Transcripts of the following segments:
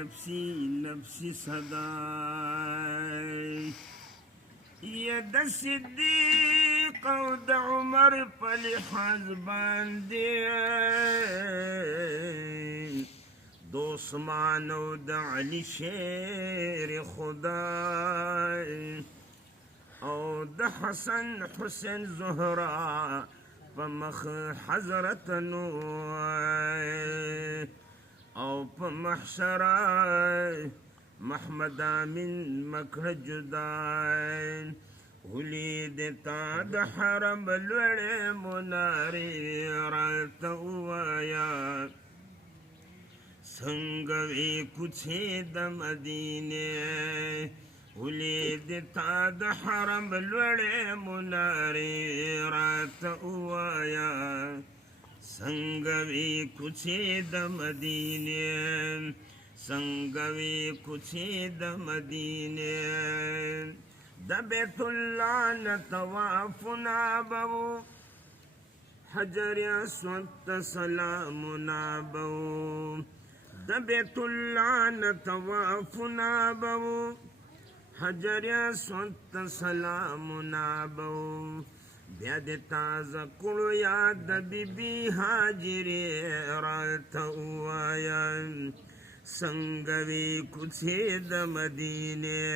نفسی نفسی صدای یا د صدیق او د عمر په لحاظ باندې د عثمان او د علي شیر خدای او د حسن حسین زهرا په مخ حضرت نو او په محشر محمد امین مکړه جدای ولید تا د حرم لوړې منارې راته ووایه څنګه وې کوڅې د مدینې ولید تا د حرم لوړې منارې راته ووایه څنګه وې کوڅې د مدینې څنګه وې کوڅې د مدینې د بیت الله نه طوافونه به و حجر اسود ته سلامونه به و د بیت الله نه طوافونه به و حجر اسود ته سلامونه به و بیا د تازه کړو یاد د بیبي هاجرې راته ووایه څنګه وې کوڅې د مدینې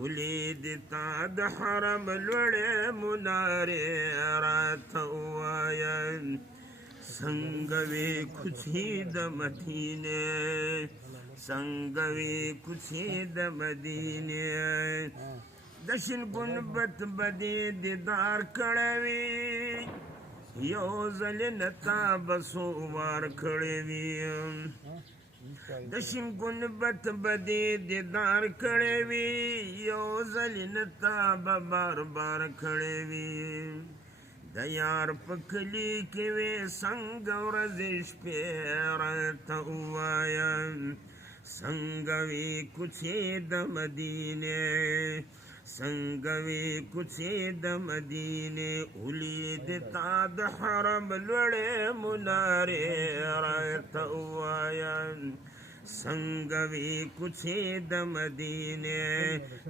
ولید تا د حرم لوړې منارې راته ووایه څنګه وې کوڅې د مدینې څنګه وې کوڅې د مدینې د شین ګنبد به دې دیدار کړی وي یو ځل نتا به څو وار کړی وي د شین ګنبد به دې دیدار کړی وي یو ځل نتا به بار بار کړی وي د یار په کلي کې وې څنګه ورځې شپې راته ووایه څنګه وې کوڅې د مدینې څنګه وې کوڅې د مدینې ولید تا د حرم لوړې منارې راته ووایه څنګه وې کوڅې د مدینې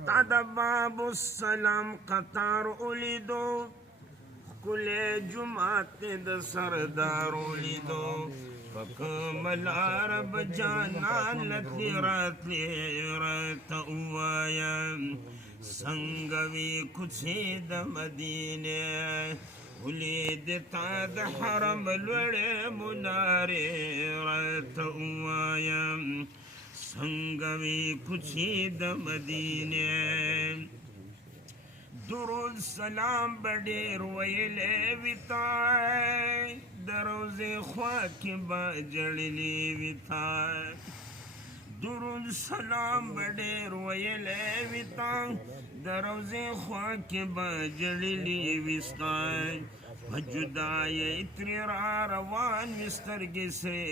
تا د باب السلام قطار ولیدو ښکلی جومات د سردار ولیدو په کومه لاره به جانان لتلې راتلې راته ووایه څنګه وې کوڅې د مدینې ولید تا د حرم لوړې منارې راته ووایه څنګه وې کوڅې د مدینې درود سلام به ډېر ویلی وي تا د روضې خوا کې به ژړلي وي تا درود سلام به ډېر ویلی وي تا د روضې خوا کې به ژړلي وي ستا په جدایۍ ترې را روان وي سترګې سرې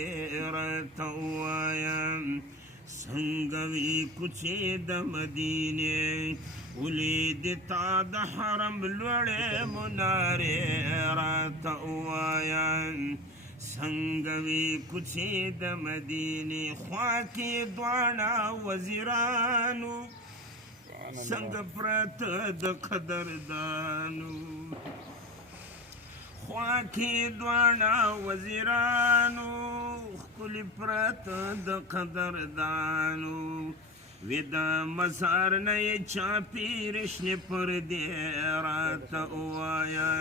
راته ووایه څنګه وې کوڅې د مدینې ولید تا د حرم لوړې منارې راته ووایه څنګه وې کوڅې د مدینې خوا کې دواړه وزیرانو څنګه پراته د قدردانو خوا کې دواړه وزیرانو ښکلي پراته د قدردانو وی د مزار نه یې چاپېر شنې پردې راته ووایه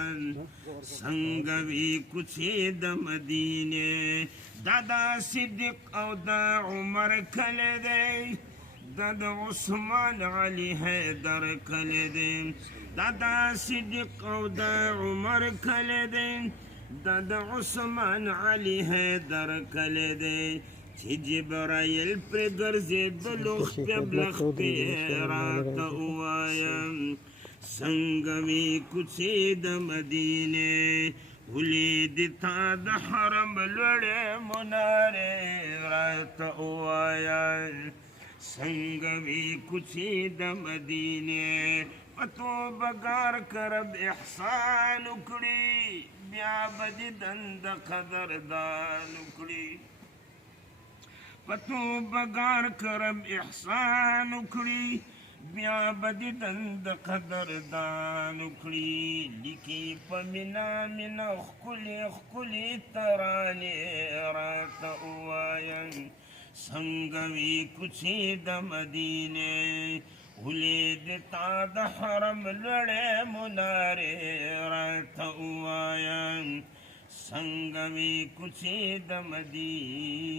څنګه وې کوڅې د مدینې دا د صدیق او د عمر کلی دی دا د عثمان علي حیدر کلی دی دا د صدیق او د عمر کلی دی دا د عثمان علي حیدر کلی دی چې جبرائیل پرې ګرځېدلو خپې بلخپې راته ووایه څنګه وې کوڅې د مدینې ولید تا د حرم لوړې منارې راته ووایه څنګه وې کوڅې د مدینې په توبهګار که رب احسان وکړي بیا به دې دنده قدردان وکړي پتو بگار کرم احسان اکڑی بیا بدی دند قدردان اکڑی لکی پمنا منا اخکلی اخکلی ترانی رات اواین سنگوی کچی د مدینے ولید تا د حرم لڑے منارے رات اواین سنگوی کچی د مدینے